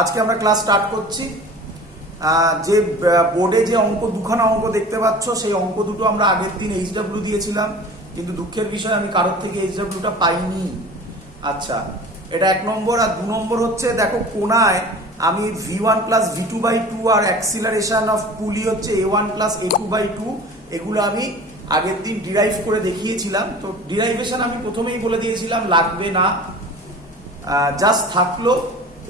আজকে আমরা class start করছি। যে বোর্ডে যে দুখানা অঙ্ক দেখতে পাচ্ছ সেই অঙ্ক দুটো আমরা আগের দিন এইচডব্লিউ দিয়েছিলাম, কিন্তু দুঃখের বিষয় আমি কারোর থেকে এইচডব্লিউটা পাইনি। আচ্ছা, এটা 1 নম্বর। আর 2 নম্বর হচ্ছে, দেখো কোণায় আমি v1 plus v2/2 R acceleration of পুলি হচ্ছে a1 প্লাস a2/2, এগুলো আমি আগের দিন ডিরাইভ করে দেখিয়েছিলাম। তো ডিরাইভেশন আমি প্রথমেই বলে দিয়েছিলাম লাগবে না, জাস্ট থাকলো।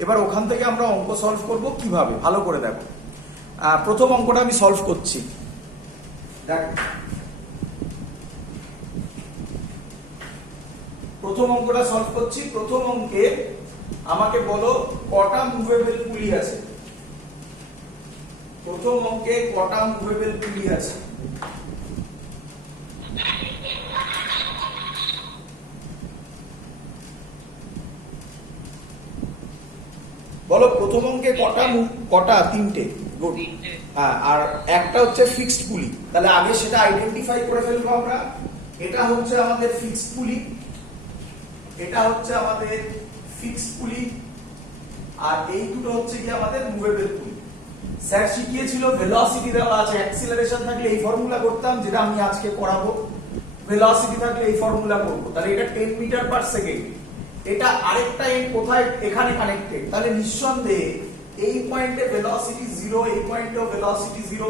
এবার ওখান থেকে আমরা অঙ্ক সলভ করব কিভাবে, ভালো করে দেখো। প্রথম অঙ্কটা আমি সলভ করছি। দেখো, প্রথম অঙ্কটা সলভ করছি। প্রথম অঙ্কে আমাকে বলো কটা মুভেবল পুলি আছে। প্রথম অঙ্কে কটা মুভেবল পুলি আছে? বলো প্রথম অঙ্কে কটা? তিনটে। গুড। হ্যাঁ, আর একটা হচ্ছে ফিক্সড পুলি। তাহলে আগে সেটা আইডেন্টিফাই করে ফেলবো আমরা। এটা হচ্ছে আমাদের ফিক্সড পুলি, এটা হচ্ছে আমাদের ফিক্সড পুলি, আর এই দুটো হচ্ছে কি আমাদের মুভেবল পুলি। স্যার শিখিয়েছিল ভেলোসিটি দেওয়া আছে, অ্যাক্সিলারেশন থাকলে এই ফর্মুলা করতাম, যেটা আমি আজকে করাবো। ভেলোসিটি থাকলে এই ফর্মুলা করবো। তাহলে এটা 10 মিটার পার সেকেন্ড। এটা আরেকটা এন্ড কোথায়? এখানে কানেক্টেড। তাহলে নিঃসন্দেহে এই পয়েন্টে ভেলোসিটি 0, এই পয়েন্টেও ভেলোসিটি 0।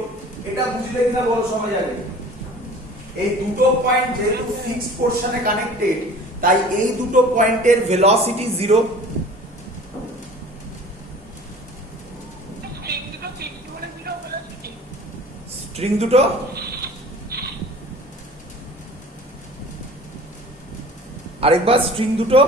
এটা বুঝলে কিনা বলো সবাই আগে। এই দুটো পয়েন্ট যেহেতু ফিক্সড পোরশনে কানেক্টেড, তাই এই দুটো পয়েন্টের ভেলোসিটি 0। স্ট্রিং দুটো আরেকবার, স্ট্রিং দুটো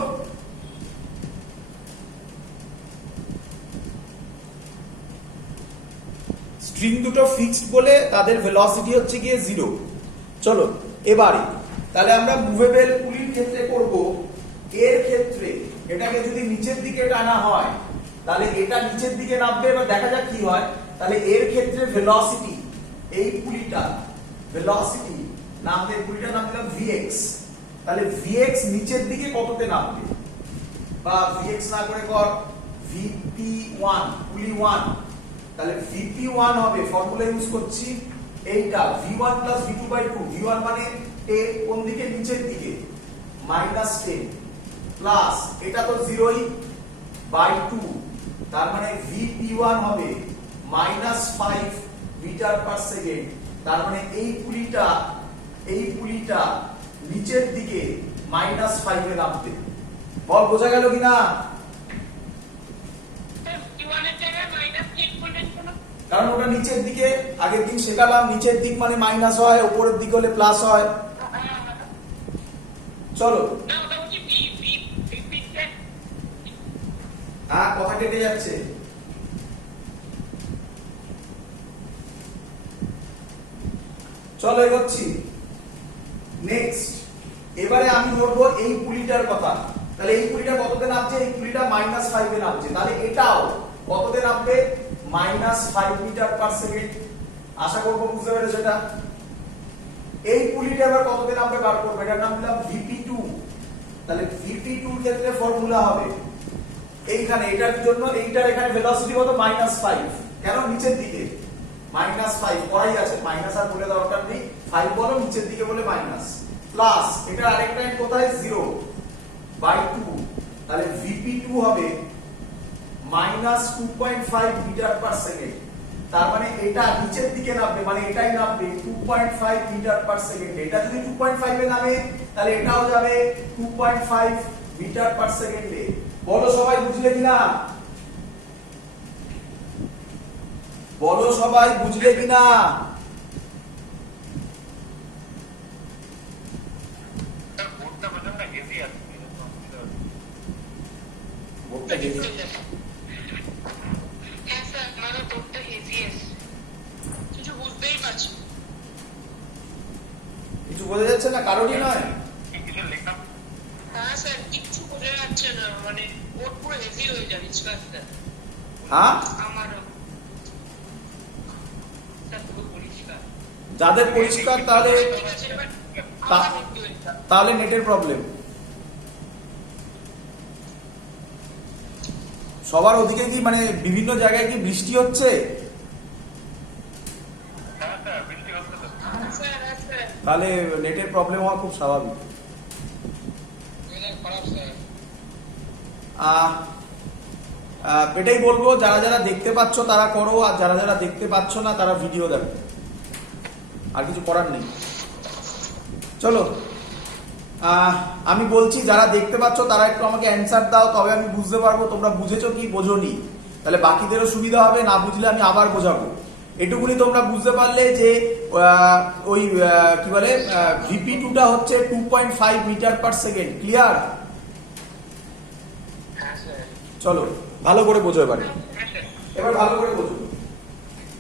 ফিক্সড বলে তাদের ভেলোসিটি হচ্ছে গিয়ে 0। চলো এবারে তাহলে আমরা মুভেবল পুলির ক্ষেত্রে করব। এর ক্ষেত্রে এটাকে যদি নিচের দিকে টানা হয় তাহলে এটা নিচের দিকে নামবে। এবার দেখা যাক কি হয়। তাহলে এর ক্ষেত্রে ভেলোসিটি, এই পুলিটা ভেলোসিটি নামবে, পুলিটা নাম দিলাম vx। তাহলে vx নিচের দিকে কততে নামবে? বা vx না করে কর vp1, পুলি 1। তাহলে vp1 হবে, ফর্মুলা ইউজ করছি এইটা, v1 প্লাস v2/2। v1 মানে 10, কোন দিকে? নিচের দিকে, -10 প্লাস এটা তো 0ই বাই 2। তার মানে vp1 হবে -5 মিটার পার সেকেন্ড। তার মানে এই পুলিটা নিচের দিকে -5 এ নামবে। বল বোঝা গেল কিনা? কারণ ওটা নিচের দিকে, আগের দিন শেখালাম নিচের দিক মানে মাইনাস হয়, উপরের দিক হলে প্লাস হয়। চলো, হ্যাঁ কথা কেটে যাচ্ছে। চলো এগোচ্ছি। নেক্সট, এবারে আমি ধরবো এই পুলিটার কথা। তাহলে এই পুলিটা কততে নামছে? এই পুলিটা -5 এ নামছে। তাহলে এটাও কততে নামবে? -5 মিটার পার সেকেন্ড। আশা করবো বুঝতে পেরেছো এটা। এই পুলিটা এবার কততে নামবে বার করবে, এটার নাম দিলাম vp2। তাহলে vp2 এর ক্ষেত্রে ফর্মুলা হবে এইখানে, এটার জন্য এইটার এখানে ভেলোসিটি কত? -5। কেন? নিচের দিকে -5 পড়াই আছে, মাইনাস আর বলে দরকার নেই। 5 বলো, নিচের দিকে বলে মাইনাস, প্লাস এটা আরেকটা এন্ড কোথায়? 0/2। তাহলে vp2 হবে -2.5 মিটার পার সেকেন্ড। তার মানে এটা নিচের দিকে নামবে, মানে এটাই নামবে 2.5 মিটার পার সেকেন্ড। এটা যদি 2.5 এ নামে তাহলে এটাও যাবে 2.5 মিটার পার সেকেন্ডে। বলো সবাই বুঝলে কিনা? বলো সবাই বুঝলে কিনা? কিছু বোঝা যাচ্ছে না? কারোরই নয়? হ্যাঁ, যাদের পরিষ্কার তাহলে নেটের প্রবলেম। সবার ওদিকে কি মানে বিভিন্ন জায়গায় কি বৃষ্টি হচ্ছে? তাহলে নেটের প্রবলেম হওয়া খুব স্বাভাবিক। এটাই বলবো, যারা যারা দেখতে পাচ্ছ তারা করো, আর যারা যারা দেখতে পাচ্ছ না তারা ভিডিও দেখো, আর কিছু করার নেই। চলো আমি বলছি, যারা দেখতে পাচ্ছ তারা একটু আমাকে অ্যান্সার দাও, তবে আমি বুঝতে পারবো তোমরা বুঝেছো কি বোঝোনি। তাহলে বাকিদেরও সুবিধা হবে, না বুঝলে আমি আবার বোঝাবো। এটুকুনি তোমরা বুঝতে পারলে যে ওই কি বলে VP2টা হচ্ছে 2.5 মিটার পার সেকেন্ড। ক্লিয়ার? চলো ভালো করে বোঝো এবারে, এবার ভালো করে বোঝো।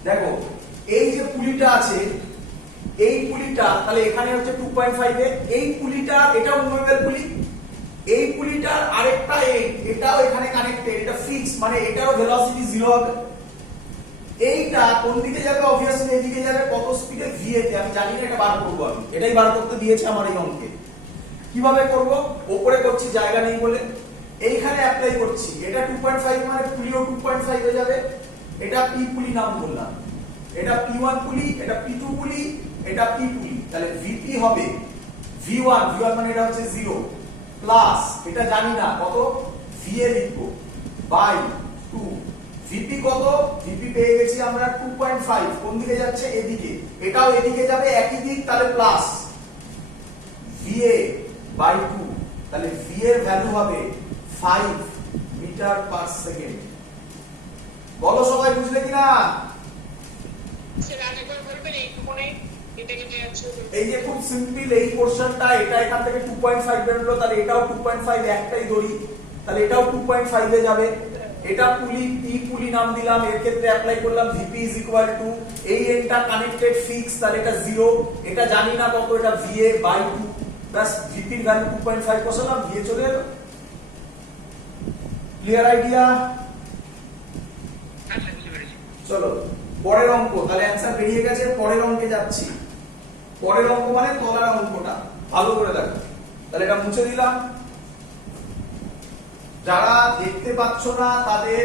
দেখো এই যে পুলিটা আছে, এই পুলিটা তাহলে এখানে হচ্ছে 2.5 এ, এই পুলিটা এটা মুভেবল পুলি, এই পুলিটার আরেকটা এটাও এখানে কানেক্টেড, এটা ফিক্স, মানে এটারও ভেলোসিটি 0 হবে। এইটা কোন দিকে যাবে? অবভিয়াসলি এইদিকে যাবে। কত স্পিডে? VA তে। আমি জানি না, এটা বার করব আমি, এটাই বার করতে দিয়েছে আমার এই অঙ্কে। কিভাবে করব? উপরে করছি, জায়গা নেই বলে এইখানে অ্যাপ্লাই করছি। এটা 2.5 মানে পুলিও 2.5 হয়ে যাবে। এটা P পুলি নাম বললাম, এটা P1 পুলি, এটা P2 পুলি, এটা P পুলি। তাহলে VP হবে V1 মানে এটা হচ্ছে 0 প্লাস এটা জানি না কত, VA লিখবো বাই 2। VP কত? VP পেয়ে গেছি আমরা 2.5। কোন দিকে যাচ্ছে? এদিকে। এটাও এদিকে যাবে, একই দিক, তাহলে প্লাস VA বাই 2। তাহলে V এর ভ্যালু হবে 5 মিটার পার সেকেন্ড। বলো সবাই বুঝলে কিনা? এই যে খুব সিম্পল এই পোরশনটা, এটা এখান থেকে 2.5 বেরোলো, তাহলে এটাও 2.5, একটাই দড়ি, তাহলে এটাও 2.5 এ যাবে। এটা পুলি, P পুলি নাম দিলাম, এর ক্ষেত্রে অ্যাপ্লাই করলাম VP এই এন্ডটা কানেক্টেড ফিক্স, তাহলে এটা 0, এটা জানি না কত, এটা VA বাই 2 প্লাস VP এর ভ্যালু 2.5 বসালাম, VA চলে এলো। Clear idea? চলো পরের অঙ্ক, তাহলে অ্যানসার বেরিয়ে গেছে। পরের অঙ্কে যাচ্ছি। পরের অঙ্ক মানে তলার অঙ্কটা, ভালো করে দেখো। তাহলে এটা মুছে দিলাম। যারা দেখতে পাচ্ছ না তাদের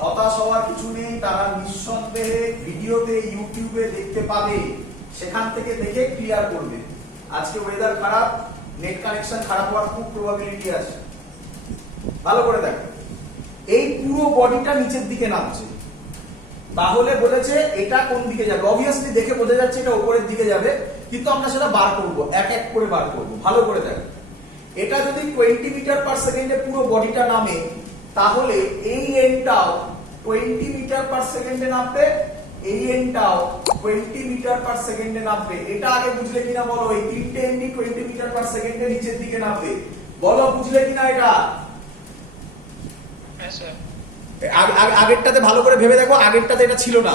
হতাশ হওয়ার কিছু নেই, তারা নিঃসন্দেহে ভিডিওতে ইউটিউবে দেখতে পাবে, সেখান থেকে দেখে ক্লিয়ার করবে। আজকে ওয়েদার খারাপ, নেট কানেকশন খারাপ হওয়ার খুব প্রবাবিলিটি আছে। ভালো করে দেখো, এই পুরো বডিটা নিচের দিকে নামছে, তাহলে বলেছে এটা কোন দিকে যাবে? অবভিয়াসলি দেখে বোঝা যাচ্ছে এটা উপরের দিকে যাবে, কিন্তু আমরা সেটা বার করব, এক এক করে বার করব। ভালো করে দেখো, এটা যদি 20 মিটার পার সেকেন্ডে পুরো বডিটা নামে, তাহলে এই এন্ডটাও 20 মিটার পার সেকেন্ডে নামবে, এই এন্ডটাও 20 মিটার পার সেকেন্ডে নামবে। এটা আগে বুঝলে কিনা বলো? এই তিনটে এন্ডই 20 মিটার পার সেকেন্ডে নিচের দিকে নামবে। বলো বুঝলে কিনা এটা? আগেরটাতে ভালো করে ভেবে দেখো, আগেরটাতে এটা ছিল না,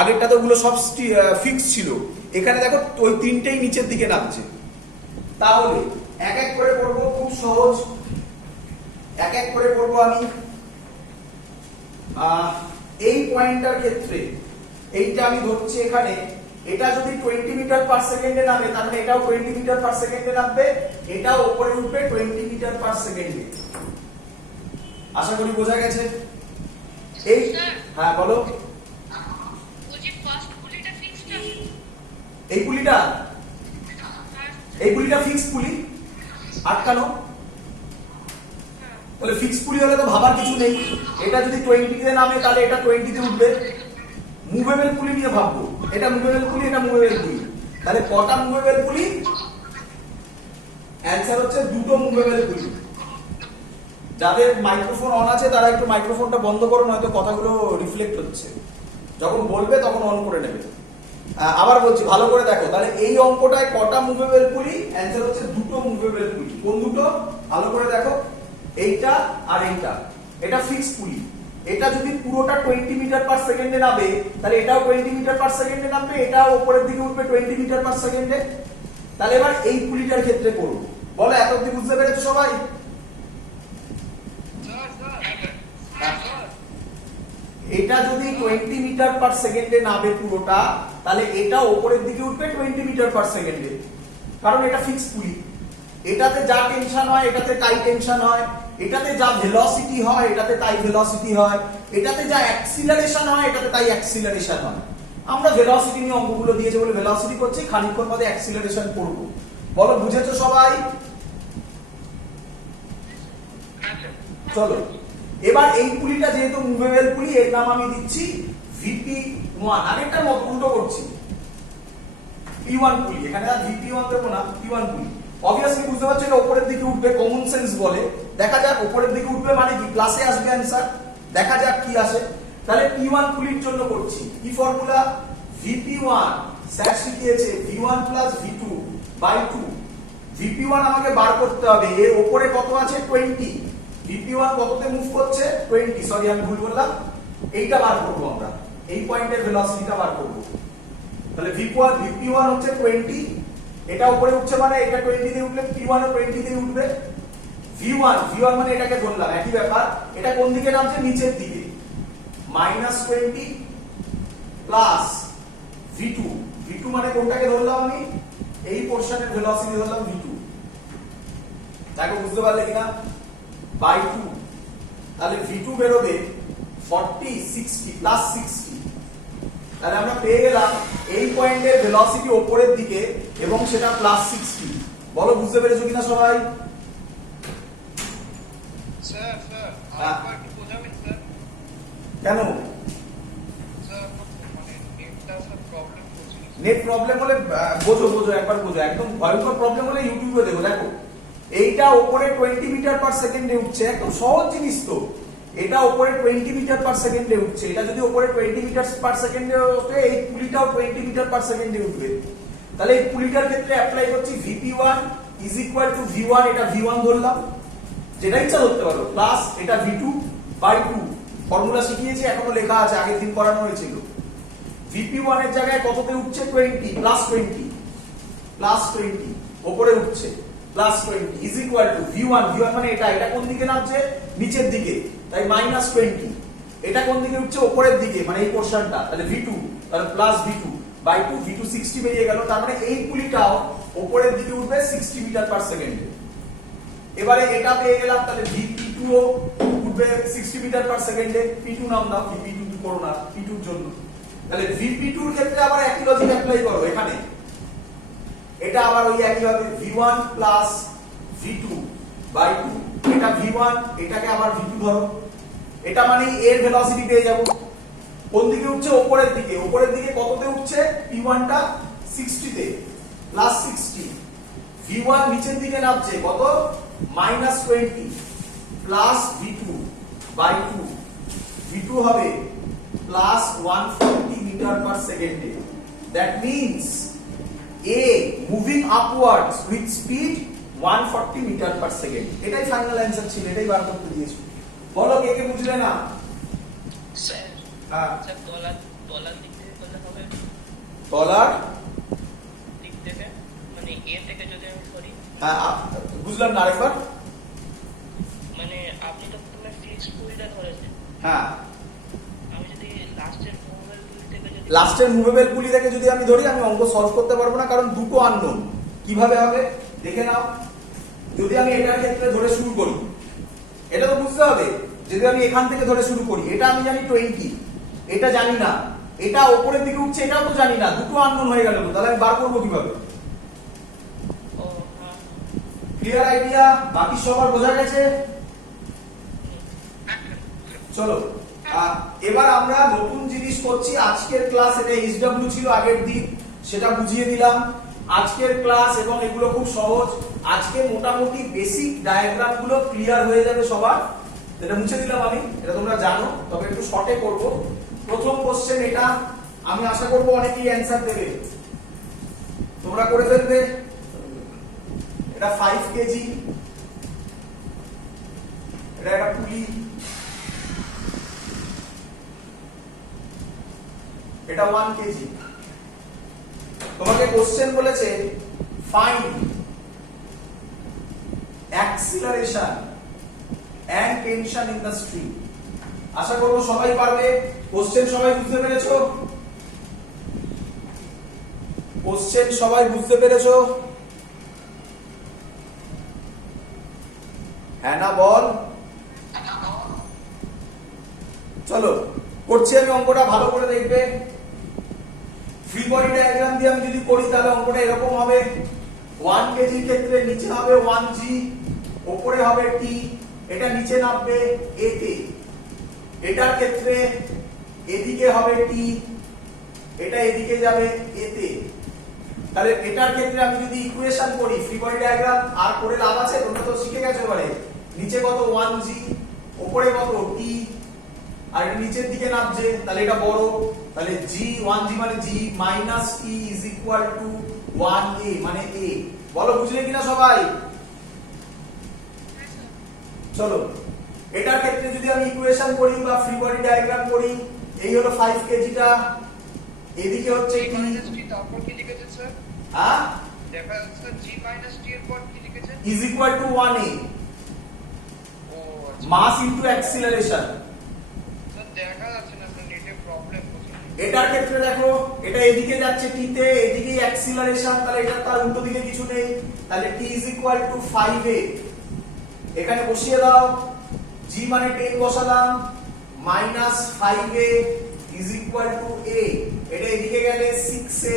আগেরটাতে ওগুলো সব ফিক্স ছিল। এখানে দেখো ওই তিনটেই নিচের দিকে নামছে। তাহলে এক এক করে করব, খুব সহজ, এক এক করে করব আমি। এই পয়েন্টটার ক্ষেত্রে এইটা আমি ধরছি এখানে, এটা যদি 20 মিটার পার সেকেন্ডে নামে, তাহলে এটাও 20 মিটার পার সেকেন্ডে নামবে, এটাও উপরে উঠবে 20 মিটার পার সেকেন্ডে। আশা করি বোঝা গেছে। এই হ্যাঁ বলো, এই পুলিটা, এই পুলিটা ফিক্স পুলি, আটকানো। তাহলে ফিক্স পুলি হলে তো ভাবার কিছু নেই, এটা যদি 20 তে নামে তাহলে এটা 20 তে উঠবে। মুভেবল পুলি নিয়ে ভাববো, এটা মুভেবল পুলি, এটা মুভেবল পুলি, তাহলে কটা মুভেবল পুলি? অ্যানসার হচ্ছে দুটো মুভেবল পুলি। যাদের মাইক্রোফোন অন আছে তারা একটু মাইক্রোফোনটা বন্ধ করো, নয়তো কথাগুলো রিফ্লেক্ট হচ্ছে। যখন বলবে তখন অন করে নেবে। আবার বলছি, ভালো করে দেখো, তাহলে এই অঙ্কটায় কটা মুভেবল পুলি? অ্যানসার হচ্ছে দুটো মুভেবল পুলি। কোন দুটো? ভালো করে দেখো, এইটা আর এইটা। এটা ফিক্স পুলি, এটা যদি পুরোটা 20 মিটার পার সেকেন্ডে নামে, তাহলে এটাও 20 মিটার পার সেকেন্ডে নামবে, এটাও উপরের দিকে উঠবে 20 মিটার পার সেকেন্ডে। তাহলে এবার এই পুলিটার ক্ষেত্রে করব। বলো এত অবধি বুঝতে পেরেছো সবাই? এটা যদি 20 মিটার পার সেকেন্ডে নামে পুরোটা, তাহলে এটা উপরের দিকে উঠবে 20 মিটার পার সেকেন্ডে, কারণ এটা ফিক্স পুলি। এটাতে যা টেনশন হয় এটাতে তাই টেনশন হয়, এটাতে যা ভেলোসিটি হয় এটাতে তাই ভেলোসিটি হয়, এটাতে যা অ্যাক্সিলারেশন হয় এটাতে তাই অ্যাক্সিলারেশন হয়। আমরা ভেলোসিটি নিয়ে অঙ্কগুলো দিয়েছে বলে ভেলোসিটি করছি, খানিকক্ষণ বাদে অ্যাক্সিলারেশন করব। বলো বুঝেছো সবাই? চলো এবার এই পুলিটা যেহেতু মুভেবল পুলি, এর নাম আমি দিচ্ছি VP1। আরেকটা মত উল্টো করছি, P1 পুলি, এখানে আর VP1 দেবো না, P1 পুলি। অবভিয়াসলি বুঝতে পারছো এটা উপরের দিকে উঠবে, কমন সেন্স বলে। দেখা যাক উপরের দিকে উঠবে মানে কি, প্লাসে আসবে অ্যানসার। দেখা যাক কি আসে। তাহলে P1 পুলির জন্য করছি কি ফর্মুলা, VP1 স্যার শিখিয়েছে V1 V2 বাই 2। VP1 আমাকে বার করতে হবে, এর উপরে কত আছে 20, VP1 কততে মুভ করছে 20, সরি আমি ভুল বললাম, এইটা বার করব আমরা, এই পয়েন্টের ভেলোসিটিটা বার করব। তাহলে VP1 হচ্ছে 20, এটা উপরে উঠছে মানে এটা 20 তে উঠলে P1 ও 20 তে উঠবে। V1 মানে এটাকে ধরলাম, একই ব্যাপার, এটা কোন দিকে নামছে নিচের দিকে, -20 প্লাস V2 মানে কোনটাকে ধরলাম আমি, এই পোরশনের ভেলোসিটি ধরলাম V2। দেখো বুঝতে পারলে কিনা, বাই 2। তাহলে V2 বেরোবে 40 60 প্লাস 60। তাহলে আমরা পেয়ে গেলাম এই পয়েন্টের ভেলোসিটি উপরের দিকে এবং সেটা প্লাস 60। বলো বুঝতে পেরেছো কিনা সবাই? স্যার আরেকবার একটু বোঝাবেন স্যার? কেন? স্যার মানে নেটটা স্যার প্রবলেম করছে। নেট প্রবলেম হলে বোঝো একবার বোঝো, একদম ভয়ঙ্কর প্রবলেম হলে ইউটিউবে দেখো। দেখো এইটা উপরে 20 মিটার পার সেকেন্ডে উঠছে, একদম সহজ জিনিস তো। এটা উপরে 20 মিটার পার সেকেন্ডে উঠছে, এটা যদি উপরে 20 মিটার পার সেকেন্ডে ওঠে, এই পুলিটাও 20 মিটার পার সেকেন্ডে উঠবে। তাহলে এই পুলিটার ক্ষেত্রে অ্যাপ্লাই করছি VP1 is equal two V1, এটা V1 ধরলাম, যেটা ইচ্ছা ধরতে পারো, প্লাস এটা V2 বাই 2। ফর্মুলা শিখিয়েছি, এখনো লেখা আছে, আগের দিন করানো হয়েছিল। VP1 এর জায়গায় কততে উঠছে 20 প্লাস 20 উপরে উঠছে plus 20 is equal two V1 মানে এটা কোন দিকে নামছে নিচের দিকে, তাই -20। এটা কোন দিকে উঠছে উপরের দিকে, মানে এই পোরশনটা, তাহলে V2, তাহলে প্লাস V2 বাই 2, V2 60 বেরিয়ে গেল। তার মানে এই পুলিটাও উপরের দিকে উঠবে 60 মিটার পার সেকেন্ডে। এবারে এটা পেয়ে গেলাম, তাহলে VP2 ও উঠবে 60 মিটার পার সেকেন্ডে। P2 নাম দাও, P2 করো না, P2 এর জন্য। তাহলে VP2 এর ক্ষেত্রে আবার একই লজিক অ্যাপ্লাই করো এখানে, এটা আবার ওই একই ভাবে V1 প্লাস V2 বাই 2। এটা V1, এটাকে আবার V2 ধরো, এটা মানে এর ভেলোসিটি পেয়ে যাব। কোন দিকে উঠছে উপরের দিকে, উপরের দিকে কততে উঠছে, P1 টা 60 তে, প্লাস 60। V1 নিচের দিকে নামছে কত, -20 প্লাস V2 বাই 2। V2 হবে প্লাস 140 মিটার পার সেকেন্ডে। That means A moving upwards with speed 140 metre per second. এটাই ফাইনাল অ্যানসার ছিল, এটাই বার করতে দিয়েছি। বলো কে কে বুঝলে না? স্যার হ্যাঁ, স্যার তলার দিক থেকে করলে হবে? তলার দিক থেকে মানে এ থেকে যদি আমি করি, হ্যাঁ বুঝলাম না, আরেকবার। মানে আপনি তো প্রথমে ফিক্সড পুলিটা ধরেছেন, হ্যাঁ, আমি যদি লাস্টের মুভেবল পুলি থেকে যদি লাস্টের মুভেবল পুলি থেকে যদি আমি ধরি, আমি অঙ্ক সলভ করতে পারবো না, কারণ দুটো আননোন। কিভাবে হবে দেখে নাও। যদি আমি এটার ক্ষেত্রে ধরে শুরু করি, এটা তো বুঝতে হবে, যদি আমি এখান থেকে ধরে শুরু করি, এটা আমি জানি 20, এটা জানি না, এটা উপরের দিকে উঠছে এটাও তো জানি না, দুটো আননোন হয়ে গেল। তাহলে আমি বার করবো কিভাবে? ও হ্যাঁ ক্লিয়ার আইডিয়া? বাকি সবার বোঝা গেছে? চলো এবার আমরা নতুন জিনিস করছি আজকের ক্লাস। এটা SW ছিল আগের দিন, সেটা বুঝিয়ে দিলাম। আজকের ক্লাস এবং এগুলো খুব সহজ। আজকে মোটামুটি বেসিক ডায়াগ্রাম গুলো ক্লিয়ার হয়ে যাবে সবার। এটা মুছে দিলাম আমি, এটা তোমরা জানো, তবে একটু শর্টে করব। প্রথম কোশ্চেন এটা, আমি আশা করব অনেকেই অ্যানসার দেবে, তোমরা করে ফেলবে। এটা 5 কেজি, এটা একটা পুলি, এটা 1 কেজি। তোমাকে কোশ্চেন বলেছে find acceleration and tension in the string. আশা করব সবাই পারবে। কোশ্চেন সবাই বুঝতে পেরেছো? কোশ্চেন সবাই বুঝতে পেরেছো? হ্যাঁ না বল। চলো করছি আমি অঙ্কটা, ভালো করে দেখবে। ফ্রি বডি ডায়াগ্রাম দিয়ে আমি যদি করি তাহলে অঙ্কটা এরকম হবে। 1 কেজির ক্ষেত্রে নিচে হবে 1g, উপরে হবে t, এটা নিচে নামবে a তে। এটার ক্ষেত্রে এদিকে হবে t, এটা এদিকে যাবে a তে। তাহলে এটার ক্ষেত্রে আমি যদি ইকুয়েশন করি, ফ্রি বডি ডায়াগ্রাম আর করে লাভ আছে? তোমরা তো শিখে গেছো এবারে। নিচে কত 1g, উপরে কত t, আর এটা নিচের দিকে নামছে, তাহলে এটা বড়, তাহলে g 1g মানে g minus t is equal two 1a মানে a। বলো বুঝলে কিনা সবাই? চলো এটার ক্ষেত্রে যদি আমি ইকুয়েশন করি বা ফ্রি বডি ডায়াগ্রাম করি, এই হলো 5 কেজিটা, এদিকে হচ্ছে g t, minus t তারপর কি লিখেছেন স্যার? হ্যাঁ দেখা যাচ্ছে g minus t এর পর কি লিখেছেন? ইজ ইকুয়াল টু 1a ও আচ্ছা মাস ইনটু অ্যাক্সিলারেশন। স্যার দেখা যাচ্ছে না স্যার, নেটে প্রবলেম হচ্ছে। এটার ক্ষেত্রে দেখো এটা এদিকে যাচ্ছে t তে, এদিকে অ্যাক্সিলারেশন, তাহলে এটা তার উল্টো দিকে কিছু নেই, তাহলে t is equal two 5a। এখানে বসিয়ে দাও, g মানে 10 বসালাম, minus 5a is equal to a, এটা এদিকে গেলে 6a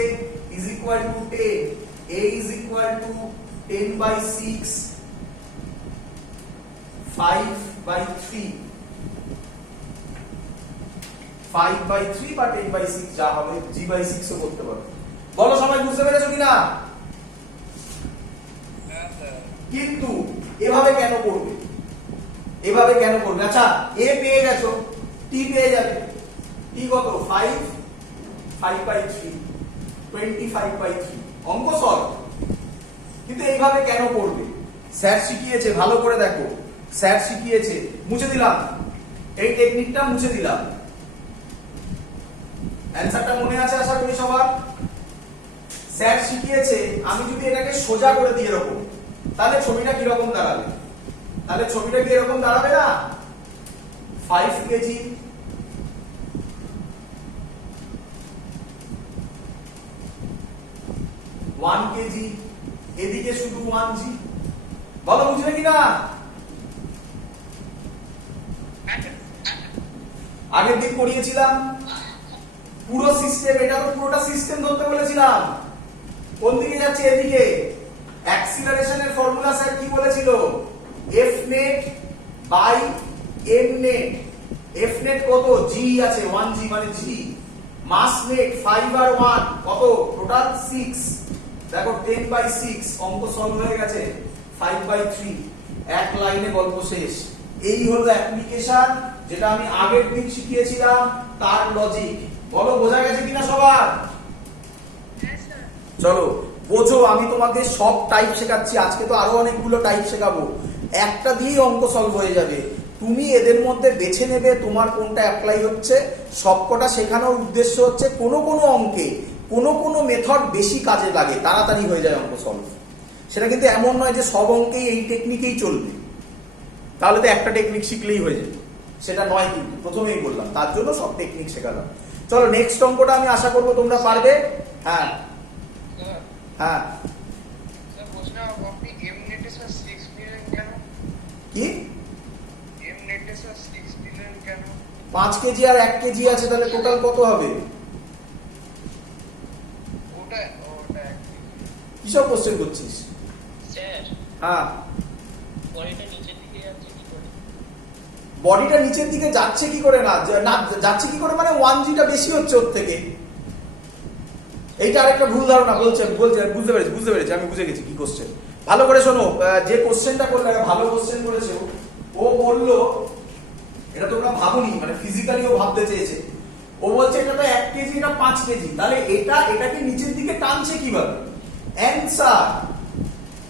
is equal to 10, a is equal to 10 by 6 5 by 3, 5 by 3 বা 10 বাই 6 যা হবে, g বাই 6 ও করতে পারো। বলো সবাই বুঝতে পেরেছো কিনা? হ্যাঁ স্যার। কিন্তু এভাবে কেন করবে? এভাবে কেন করবে? আচ্ছা a পেয়ে গেছো, t পেয়ে যাবে, t কত 5, 5 বাই 3 25 বাই 3, অঙ্ক সলভ। কিন্তু এইভাবে কেন করবে? স্যার শিখিয়েছে, ভালো করে দেখো, স্যার শিখিয়েছে। মুছে দিলাম, এই টেকনিকটা মুছে দিলাম। অ্যানসারটা মনে আছে আশা করি সবার। স্যার শিখিয়েছে আমি যদি এটাকে সোজা করে দিই এরকম, তাহলে ছবিটা কি রকম দাঁড়াবে? তাহলে ছবিটা কি এরকম দাঁড়াবে না? 5 কেজি, ওয়ান কেজি, এদিকে শুধু 1g। বলো বুঝলে কিনা? আগের দিন করিয়েছিলাম পুরো সিস্টেম, এটা তো পুরোটা সিস্টেম ধরতে বলেছিলাম। কোন দিকে যাচ্ছে? এদিকে। অ্যাক্সিলারেশনের ফর্মুলা স্যার কি বলেছিল? F net by m net। F net কত? g আছে 1g মানে g, মাস নেট 5 আর 1 কত? টোটাল 6। দেখো 10 বাই 6, অঙ্ক সলভ হয়ে গেছে। 5 বাই 3, এক লাইনে গল্প শেষ। এই হলো অ্যাপ্লিকেশন, যেটা আমি আগের দিন শিখিয়েছিলাম, তার লজিক। বলো বোঝা গেছে কিনা সবার? চলো বোঝো, আমি তোমাকে সব টাইপ শেখাচ্ছি, আজকে তো আরো অনেকগুলো টাইপ শেখাবো। একটা দিয়েই অঙ্ক সলভ হয়ে যাবে। তুমি এদের মধ্যে বেছে নেবে তোমার কোনটা অ্যাপ্লাই হচ্ছে। সবকটা শেখানোর উদ্দেশ্য হচ্ছে কোনো কোনো অঙ্কে কোনো কোনো মেথড বেশি কাজে লাগে, তাড়াতাড়ি হয়ে যায় অঙ্ক সলভ। সেটা কিন্তু এমন নয় যে সব অঙ্কেই এই টেকনিকেই চলবে, তাহলে তো একটা টেকনিক শিখলেই হয়ে যাবে, সেটা নয়। কিন্তু প্রথমেই বললাম, তার জন্য সব টেকনিক শেখালাম। চলো নেক্সট অঙ্কটা আমি আশা করবো তোমরা পারবে। হ্যাঁ স্যার হ্যাঁ স্যার বলছিলাম আপনি m net এ স্যার 6 দিলেন কেন? কি m net এ স্যার 6 দিলেন কেন? 5 কেজি আর 1 কেজি আছে, তাহলে টোটাল কত হবে? ওটা কিসব কোশ্চেন করছিস? স্যার হ্যাঁ বডিটা নিচের দিকে যাচ্ছে কি করে? বডিটা নিচের দিকে যাচ্ছে কি করে? না যাচ্ছে কি করে মানে 1gটা বেশি হচ্ছে ওর থেকে। এইটা আরেকটা ভুল ধারণা। বলছে বুঝতে পেরেছি, আমি বুঝে গেছি কি কোশ্চেন। ভালো করে শোনো, যে কোশ্চেনটা করলে ভালো কোশ্চেন করেছে, ও বললো, এটা তোমরা ভাবুনি, মানে ফিজিক্যালি ও ভাবতে চেয়েছে। ও বলছে এটা তো 1 কেজি, এটা 5 কেজি, তাহলে এটাকে নিচের দিকে টানছে কিভাবে? অ্যানসার,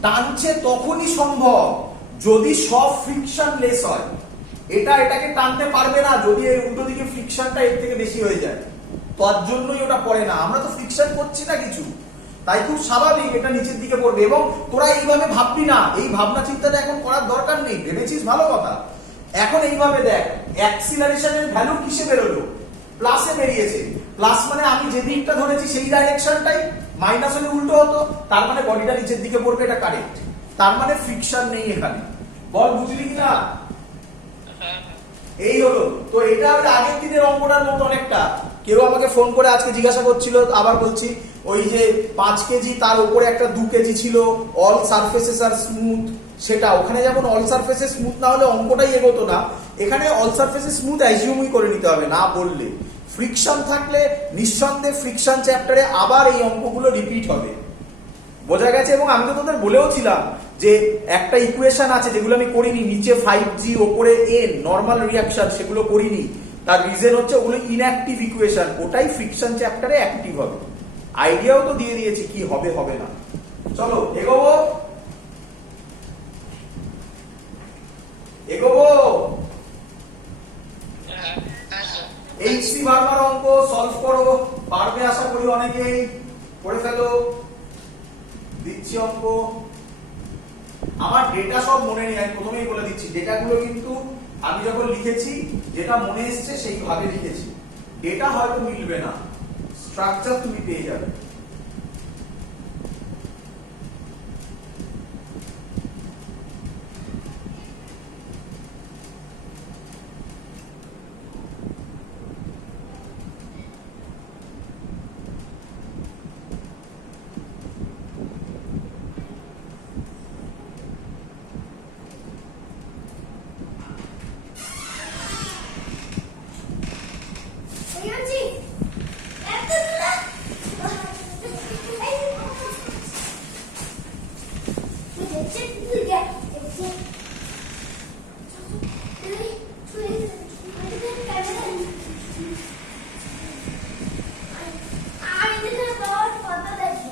টানছে তখনই সম্ভব যদি সব ফ্রিকশন লেস হয়। এটাকে টানতে পারবে না যদি এর উল্টো দিকে ফ্রিকশনটা এর থেকে বেশি হয়ে যায়, তার জন্যই ওটা পড়ে না। আমরা তো ফ্রিকশন করছি না কিছু, তাই খুব স্বাভাবিক এটা নিচের দিকে পড়বে। এবং তোরা এইভাবে ভাববি না, এই ভাবনা চিন্তাটা এখন করার দরকার নেই। ভেবেছিস ভালো কথা, এখন এইভাবে দেখ, অ্যাক্সিলারেশনের ভ্যালু কিসে বেরোলো? প্লাসে বেরিয়েছে। প্লাস মানে আমি যে দিকটা ধরেছি সেই ডাইরেকশনটাই, মাইনাস হলে উল্টো হতো, তার মানে বডিটা নিচের দিকে পড়বে, এটা কারেক্ট। তার মানে ফ্রিকশন নেই এখানে। বল বুঝলি কিনা? হ্যাঁ এই হলো। তো এটা ওই আগের দিনের অঙ্কটার মতো অনেকটা। কেউ আমাকে ফোন করে আজকে জিজ্ঞাসা করছিল, আবার বলছি, ওই যে 5 কেজি তার উপরে একটা 2 কেজি ছিল, অল সারফেসেস আর স্মুথ, সেটা ওখানে যেমন অল সারফেসেস স্মুথ না হলে অঙ্কটাই এগোতো না, এখানে অল সারফেসেস স্মুথ অ্যাজিউমই করে নিতে হবে, না বললে। ফ্রিকশন থাকলে নিঃসন্দেহে ফ্রিকশন চ্যাপ্টারে আবার এই অঙ্কগুলো রিপিট হবে, বোঝা গেছে? এবং আমি তো তোদের বলেও ছিলাম যে একটা ইকুয়েশন আছে যেগুলো আমি করিনি, নিচে 5g ওপরে n নর্মাল রিয়াকশন, সেগুলো করিনি। তার রিজন হচ্ছে ওগুলো ইনঅ্যাক্টিভ ইকুয়েশন, ওটাই ফ্রিকশন চ্যাপ্টারে অ্যাক্টিভ হবে। আইডিয়াও তো দিয়ে দিয়েছি কি হবে হবে না। চলো এগোবো এগোবো। এইচসি বারবার অঙ্ক সলভ করো, পারবে আশা করি অনেকেই, করে ফেলো। দিচ্ছি অঙ্ক। আমার ডেটা সব মনে নেই, আমি প্রথমেই বলে দিচ্ছি, ডেটাগুলো কিন্তু আমি যখন লিখেছি যেটা মনে এসছে সেইভাবে লিখেছি, ডেটা হয়তো মিলবে না, স্ট্রাকচার তুমি পেয়ে যাবে।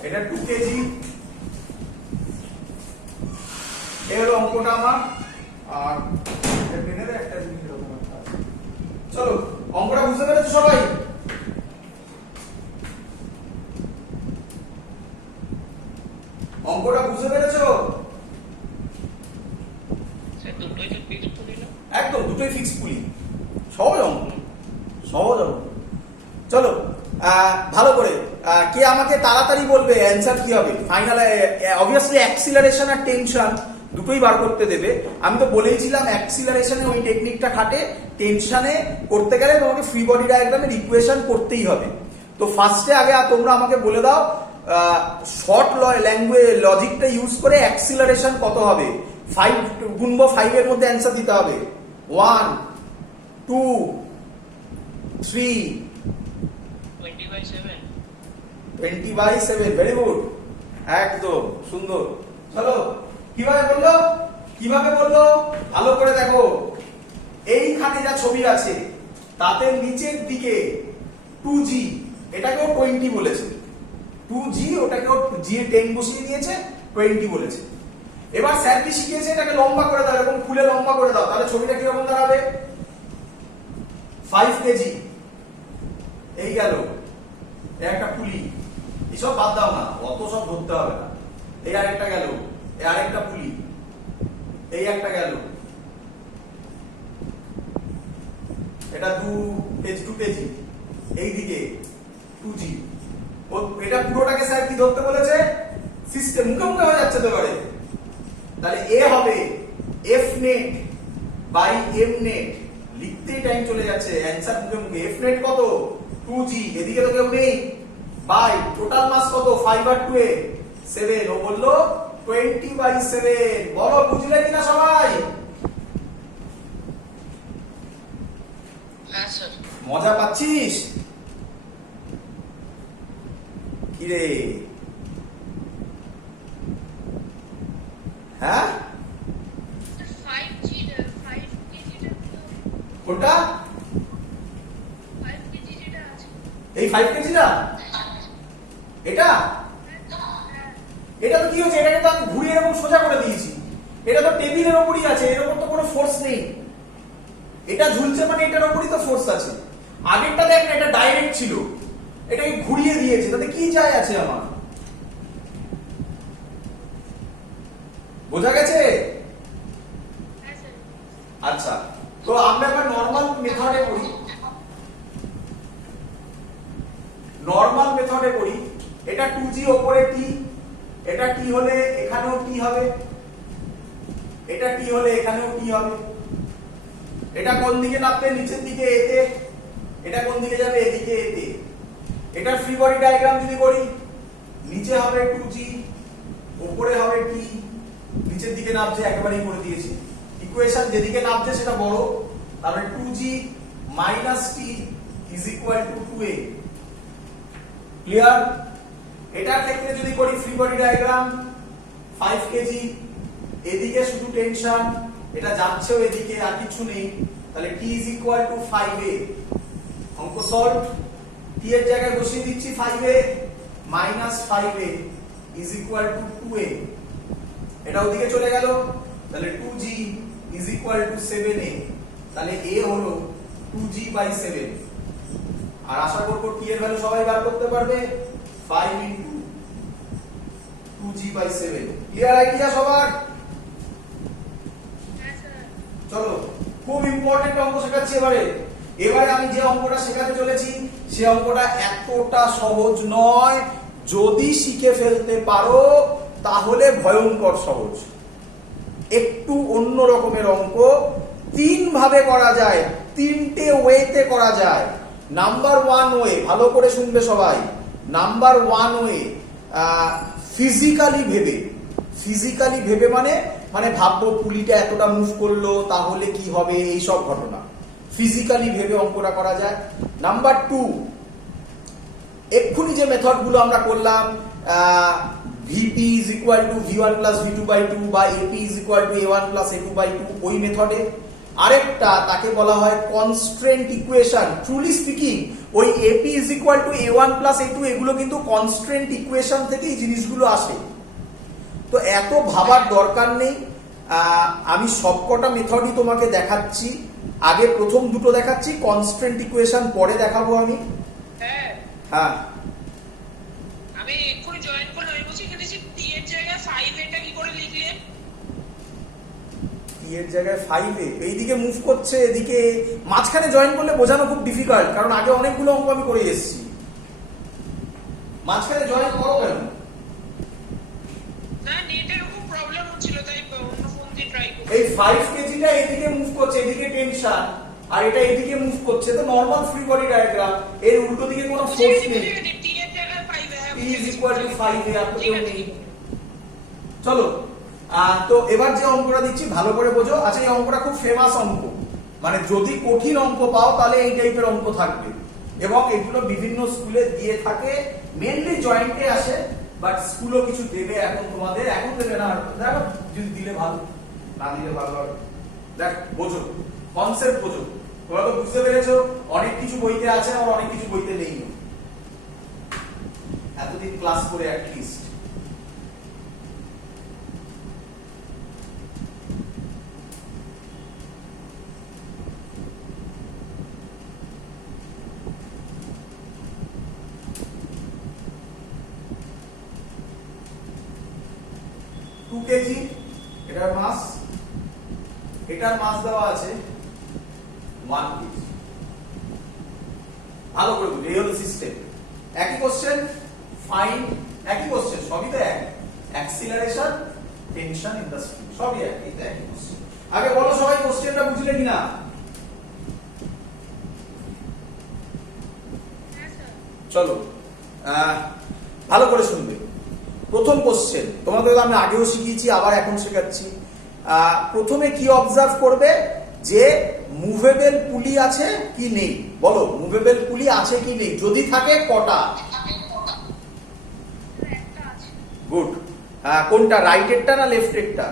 এটা 2 কেজি, এর অঙ্কটা আমার। আর একটা জিনিস এরকম একটা আছে। চলো অঙ্কটা বুঝতে পেরেছো সবাই? অঙ্কটা বুঝতে পেরেছো? দুটোই তো ফিক্সড পুলি না? একদম দুটোই ফিক্সড পুলি, সহজ অঙ্ক, সহজ অঙ্ক। চলো ভালো করে কে আমাকে তাড়াতাড়ি বলবে অ্যান্সার কি হবে ফাইনাল। অবভিয়াসলি অ্যাক্সিলারেশন আর টেনশন দুটোই বার করতে দেবে। আমি তো বলেইছিলাম অ্যাক্সিলারেশনে ওই টেকনিকটা খাটে, টেনশনে করতে গেলে তোমাকে ফ্রি বডি ডায়াগ্রামের ইকুয়েশন করতেই হবে। তো ফার্স্টে আগে তোমরা আমাকে বলে দাও শর্ট ল্যাঙ্গুয়েজ লজিকটা ইউজ করে অ্যাক্সিলারেশন কত হবে। 5 গুণবো 5 এর মধ্যে অ্যান্সার দিতে হবে। 1 2 3 20/7। 20/7, ভেরি গুড, একদম সুন্দর। চলো কিভাবে বললো, কিভাবে বললো ভালো করে দেখো। এইখানে যা ছবি আছে তাতে নিচের দিকে 2g, এটাকেও 20 বলেছে, 2g ওটাকেও g এ 10 বসিয়ে দিয়েছে, 20 বলেছে। এবার স্যার কি শিখিয়েছে, এটাকে লম্বা করে দাও এবং খুলে লম্বা করে দাও, তাহলে ছবিটা কিরকম দাঁড়াবে? 5 কেজি, এই গেল একটা পুলি, এসব বাদ দাও না, অত সব ধরতে হবে না। এই আরেকটা গেল, এই আরেকটা পুলি, এই একটা গেল, এটা 2 কেজি, এইদিকে 2g। এটা পুরোটাকে স্যার কি ধরতে বলেছে? সিস্টেম, মুখে মুখে হয়ে যাচ্ছে তো এবারে। তাহলে এ হবে F net by m net, লিখতেই টাইম চলে যাচ্ছে, অ্যান্সার মুখে মুখে। এফ নেট কত? 2g, এদিকে তো কেউ নেই, বাই টোটাল মাস কত? 5 আর 2 এ 7, ও বললো 20/7। বলো বুঝলে কিনা সবাই? হ্যাঁ স্যার। মজা পাচ্ছিস কিরে? হ্যাঁ কোনটা? এই 5 কেজিটা, এটা এটা তো কি হচ্ছে, এটাকে তো আমি ঘুরিয়ে এরকম সোজা করে দিয়েছি, এটা তো টেবিলের উপরই আছে, এর উপর তো কোনো ফোর্স নেই, এটা ঝুলছে মানে এটার উপরই তো ফোর্স আছে। আগেরটা দেখ না, এটা ডাইরেক্ট ছিল, এটাকে ঘুরিয়ে দিয়েছে, তাতে কি যায় আছে আমার? বোঝা গেছে? আচ্ছা, তো আমরা এবার নরমাল মেথডে করি, নরমাল মেথডে করি। এটা 2g ওপরে t, এটা t হলে এখানেও t হবে, এটা t হলে এখানেও t হবে, এটা কোন দিকে নামবে? নিচের দিকে এতে। এটা কোন দিকে যাবে? এদিকে এতে। এটার ফ্রি বডি ডায়াগ্রাম যদি করি, নিচে হবে 2g, উপরে হবে t, নিচের দিকে নামছে একেবারেই করে দিয়েছি। ইকুয়েশন যেদিকে নামছে সেটা বড়, তাহলে 2g - t = 2a। ক্লিয়ার? এটার ক্ষেত্রে যদি করি ফ্রি বডি ডায়াগ্রাম, 5 কেজি, এদিকে শুধু টেনশন, এটা যাচ্ছেও এদিকে, আর কিছু নেই, তাহলে t = 5a। অঙ্ক সলভ। t এর জায়গায় বসিয়ে দিচ্ছি 5a - 5a = 2a। এটা ওদিকে চলে গেল, তাহলে 2g = 7a। তাহলে a হলো 2g/7। আর আশা করব t এর ভ্যালু সবাই বার করতে পারবে, 5 × 2g/7। ক্লিয়ার আইডিয়া সবার? চলো, খুব ইম্পর্টেন্ট অঙ্ক শেখাচ্ছি এবারে। এবারে আমি যে অঙ্কটা শেখাতে চলেছি সে অঙ্কটা এতটা সহজ নয়, যদি শিখে ফেলতে পারো তাহলে ভয়ঙ্কর সহজ। একটু অন্য রকমের অঙ্ক, 3 ভাবে করা যায়, 3টে ওয়েতে করা যায়। নাম্বার 1 ওয়ে, ভালো করে শুনবে সবাই। নাম্বার 1 ওয়ে, ফিজিক্যালি ভেবে। ফিজিক্যালি ভেবে মানে ভাববো পুলিটা এতটা মুভ করলো তাহলে কি হবে, এই সব ঘটনা ফিজিক্যালি ভেবে অঙ্কটা করা যায়। নাম্বার 2, এক্ষুনি যে মেথড গুলো আমরা করলাম, VP = V1 + V2/2 বা AP = A1 + A2/2, ওই মেথডে। আরেকটা তাকে বলা হয় কনস্ট্রেন্ট ইকুয়েশন। ট্রুলি স্পিকিং, ওই AP = A1 + A2 এগুলো কিন্তু কনস্ট্রেন্ট ইকুয়েশন থেকেই জিনিসগুলো আসে। তো এত ভাবার দরকার নেই, আমি সবকটা মেথডই তোমাকে দেখাচ্ছি। আগে প্রথম দুটো দেখাচ্ছি, কনস্ট্রেন্ট ইকুয়েশন পরে দেখাবো আমি। হ্যাঁ, আমি এক্ষুনি জয়েন করলাম। আমি বলছি এখানে যে t এর জায়গায় 5 এটা কি করে লিখলেন? t এর জায়গায় 5a, এইদিকে মুভ করছে, এদিকে মাঝখানে জয়েন করলে বোঝানো খুব ডিফিকাল্ট, কারণ আগে অনেকগুলো অঙ্ক আমি করে এসেছি। মাঝখানে জয়েন করো কেন? না, নেটের খুব প্রবলেম হচ্ছিল, তাই অন্য ফোন দিয়ে ট্রাই করছি। এই 5 কেজিটা এদিকে মুভ করছে, এদিকে টেনশন, আর এটা এদিকে মুভ করছে, তো নরমাল ফ্রি বডি ডায়াগ্রাম। এর উল্টো দিকে কোনো ফোর্স নেই। t এর জায়গায় 5 P = 5a, আর তো কেউ নেই। চলো, তো এবার যে অঙ্কটা দিচ্ছি ভালো করে বোঝো। আচ্ছা, এই অঙ্কটা খুব ফেমাস অঙ্ক, মানে যদি কঠিন অঙ্ক পাও তাহলে এই টাইপের অঙ্ক থাকবে, এবং এগুলো বিভিন্ন স্কুলে দিয়ে থাকে, মেনলি জয়েন্টে আসে, বাট স্কুলও কিছু দেবে এখন তোমাদের। এখন দেবে না, দেখো যদি দিলে ভালো, না দিলে ভালো হবে। দেখ, বোঝো কনসেপ্ট, বোঝো। তোমরা তো বুঝতে পেরেছো অনেক কিছু বইতে আছে আর অনেক কিছু বইতে নেই, এতদিন ক্লাস করে অ্যাটলিস্ট। কেজি এটার মাস, এটার মাস দেওয়া আছে 1 কেজি। ভালো করে বুঝো, এই হলো সিস্টেম। একই কোশ্চেন, ফাইন্ড, একই কোশ্চেন, সবই তো এক। Acceleration, tension in the spring, সবই একই, তো একই কোশ্চেন। আগে বলো সবাই কোশ্চেনটা বুঝলে কিনা? চলো, ভালো করে শুনবে। প্রথম কোশ্চেন তোমাদের আমি আগেও শিখিয়েছি, আবার এখন শেখাচ্ছি। প্রথমে কি অবজার্ভ করবে, যে মুভেবল পুলি আছে কি নেই। বলো, মুভেবল পুলি আছে কি নেই, যদি থাকে কটা? গুড। কোনটা, রাইটেরটা না লেফটেরটা?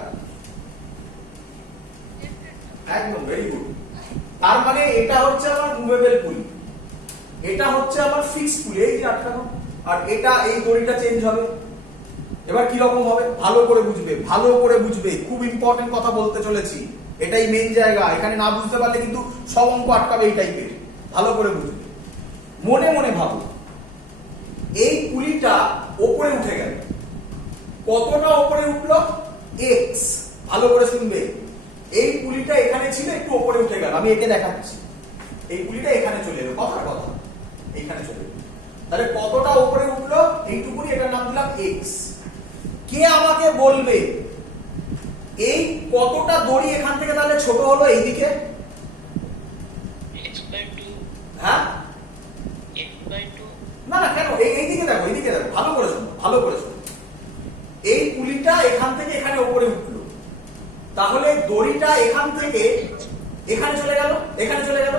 একদম, ভেরি গুড। তার মানে এটা হচ্ছে আমার মুভেবল পুলি, এটা হচ্ছে আমার ফিক্সড পুলি, এই যে আটকানো, আর এটা এই দড়িটা চেঞ্জ হবে। এবার কি রকম হবে ভালো করে বুঝবে, ভালো করে বুঝবে, খুব ইম্পর্টেন্ট কথা বলতে চলেছি, এটাই মেইন জায়গা। এখানে না বুঝতে পারলে কিন্তু সব অঙ্ক আটকাবে এই টাইপের। ভালো করে বুঝবে, মনে মনে ভাবো, এই পুলিটা ওপরে উঠে গেল, কতটা ওপরে উঠলো? x। ভালো করে শুনবে, এই পুলিটা এখানে ছিল, একটু ওপরে উঠে গেল, আমি একে দেখাচ্ছি। এই পুলিটা এখানে চলে এলো, কথাটা কথা, এইখানে চলে এলো, তাহলে কতটা ওপরে উঠলো? এইটুকুনি, এটার নাম দিলাম x। কে আমাকে বলবে এই কতটা দড়ি এখান থেকে তাহলে ছোট হলো এইদিকে? ভালো করে শোনো। এই পুলিটা এখান থেকে এখানে উপরে উঠলো, তাহলে দড়িটা এখান থেকে এখানে চলে গেল, এখানে চলে গেল,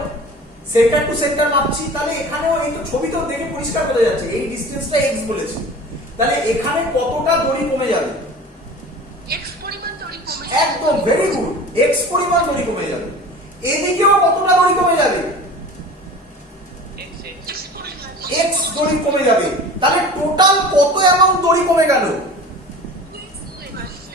সেন্টার টু সেন্টার মাপছি, তাহলে এখানেও এই তো ছবি তো দেখে পরিষ্কার বোঝা যাচ্ছে এই ডিসটেন্সটা x বলেছি, তাহলে এখানে কতটা দড়ি কমে যাবে? x পরিমাণ দড়ি কমে একদম ভেরি গুড, x পরিমাণ দড়ি কমে যাবে। এদিকেও কতটা দড়ি কমে যাবে? x পরিমাণ x দড়ি কমে যাবে। তাহলে টোটাল কত অ্যামাউন্ট দড়ি কমে গেল?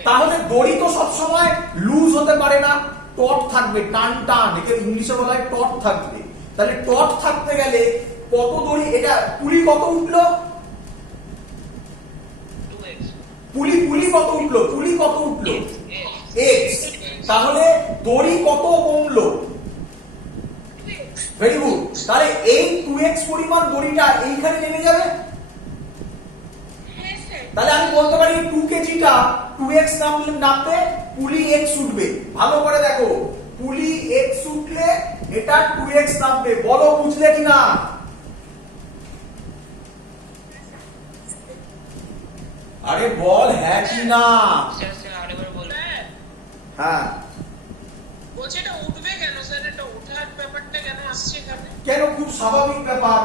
তাহলে দড়ি তো সবসময় লুজ হতে পারে না, টট থাকবে, টান টান, একে ইংলিশে বলা হয় টট থাকবে। তাহলে টট থাকতে গেলে কত দড়ি, এটা পুলি কত উঠলো? 2x পুলি পুলি কত উঠলো? পুলি কত উঠলো? x। তাহলে দড়ি কত কমলো? Very good. তাহলে এই 2x পরিমাণ দড়িটা এইখানে নেমে যাবে। হ্যাঁ স্যার তাহলে আমি বলতে পারি 2 কেজিটা 2x নামতে পুলি x উঠবে। ভালো করে দেখো, পুলি x উঠলে এটা 2x নামবে। বলো বুঝলে কিনা? আরে বল হ্যাঁ কি না? স্যার স্যার আরেকবার বলুন। স্যার হ্যাঁ। বলছে এটা উঠবে কেন স্যার, এটা ওঠার ব্যাপারটা কেন আসছে এখানে? কেন? খুব স্বাভাবিক ব্যাপার।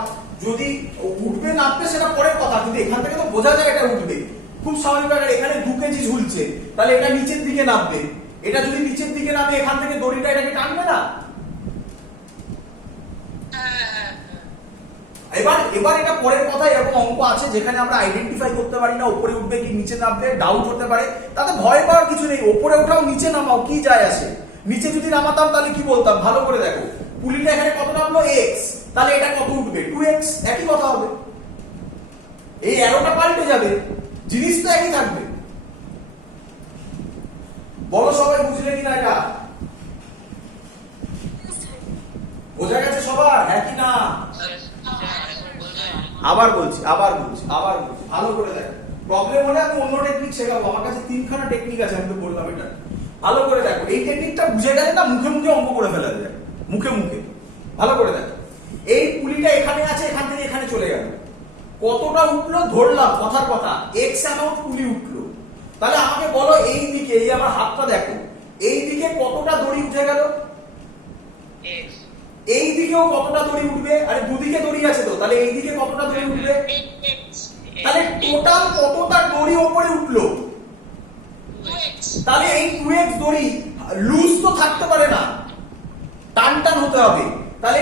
যদি উঠবে নামবে সেটা পরের কথা, কিন্তু এখান থেকে তো বোঝা যায় এটা উঠবে। খুব স্বাভাবিক ব্যাপার। এখানে 2 কেজি ঝুলছে, তাহলে এটা নিচের দিকে নামবে। এটা যদি নিচের দিকে নামে এখান থেকে দড়িটা এটাকে টানবে না? হ্যাঁ হ্যাঁ এবার এবার এটা পরের কথা। এরকম অঙ্ক আছে যেখানে আমরা আইডেন্টিফাই করতে পারি না উপরে উঠবে কি নিচে নামবে, ডাউট হতে পারে। তাতে ভয় পাওয়ার কিছু নেই, উপরে ওঠাও নিচে নামাও, কি যায় আসে? নিচে যদি নামাতাম তাহলে কি বলতাম? ভালো করে দেখো, পুলিটা এখানে কত নামলো? x, তাহলে এটা কত উঠবে? 2x। একই কথা হবে, এই অ্যারোটা পাল্টে যাবে, জিনিস তো একই থাকবে। বলো সবাই বুঝলে কিনা এটা? বোঝা গেছে সবার? হ্যাঁ কি না? স্যার স্যার আরেকবার বলবেন? আবার বলছি, ভালো করে দেখো। প্রবলেম হলে আমি অন্য টেকনিক শেখাবো, আমার কাছে 3খানা টেকনিক আছে, আমি তো বললাম এটা। ভালো করে দেখো, এই টেকনিকটা বুঝে গেলে না মুখে মুখে অঙ্ক করে ফেলা যায়, মুখে মুখে। ভালো করে দেখো, এই পুলিটা এখানে আছে, এখান থেকে এখানে চলে গেল, কতটা উঠলো? ধরলাম কথার কথা x অ্যামাউন্ট পুলি উঠলো। তাহলে আমাকে বলো এই দিকে, এই আমার হাতটা দেখো, এই দিকে কতটা দড়ি উঠে গেল? x এই দিকেও কতটা দড়ি উঠবে? আরে দুদিকে দড়ি আছে তো, তাহলে এই দিকে কতটা দড়ি উঠবে? x তাহলে টোটাল কতটা দড়ি উপরে উঠলো? 2x তাহলে এই 2x দড়ি লুজ তো থাকতে পারে না, টান টান হতে হবে। তাহলে